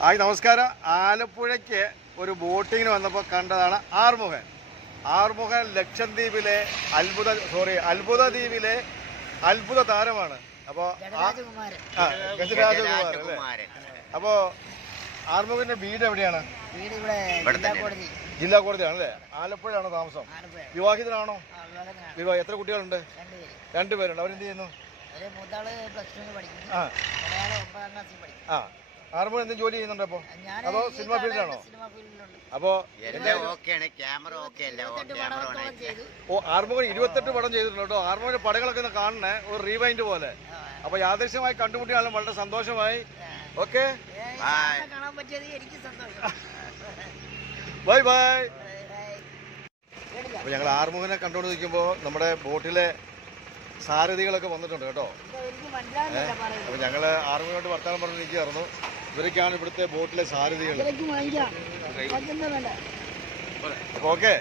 Hi നമസ്കാരം. ആലപ്പുഴയ്ക്ക് ഒരു ബോട്ടിങ്ങിന് വന്നപ്പോൾ കണ്ടതാണ് ആറുമുഖൻ. ആറുമുഖൻ ലക്ഷദ്വീപിലെ അത്ഭുത ദ്വീപിലെ അത്ഭുത താരമാണ്. അപ്പോൾ ഗജരാജകുമാരൻ. അപ്പോൾ ആറുമുഖന്റെ വീട് എവിടെയാണ്? ജില്ലാ കോടതിയാണ് അല്ലേ? ആലപ്പുഴയാണോ താമസം? വിവാഹിതനാണോ? എത്ര കുട്ടികളുണ്ട്? 2 പേരുണ്ട്. അവരെന്ത് ചെയ്യുന്നു? ആറുമുഖൻ എന്തും ജോലി ചെയ്യുന്നുണ്ട് അപ്പൊ? അതോ സിനിമ ഫീൽഡിലാണോ? അപ്പോ ആറുമുഖൻ 28 പടം ചെയ്തിട്ടുണ്ട് കേട്ടോ. ആറുമുഖന്റെ പടങ്ങളൊക്കെ ഒന്ന് കാണണേ, ഒരു റീവൈൻഡ് പോലെ. അപ്പൊ യാദൃശ്യമായി കണ്ടുമുട്ടിയാലും വളരെ സന്തോഷമായി. Okay, bye bye. അപ്പൊ ഞങ്ങൾ ആറുമുഖനെ കണ്ടുകൊണ്ട് നിൽക്കുമ്പോൾ നമ്മുടെ ബോട്ടിലെ സാരഥികളൊക്കെ വന്നിട്ടുണ്ട് കേട്ടോ. അപ്പൊ ഞങ്ങള് ആറുമുഖനോട് വർത്തമാനം പറഞ്ഞു നിൽക്കുകയായിരുന്നു. ഇവരൊക്കെയാണ് ഇവിടുത്തെ ബോട്ടിലെ സാരഥികൾ. അപ്പൊ ഓക്കെ.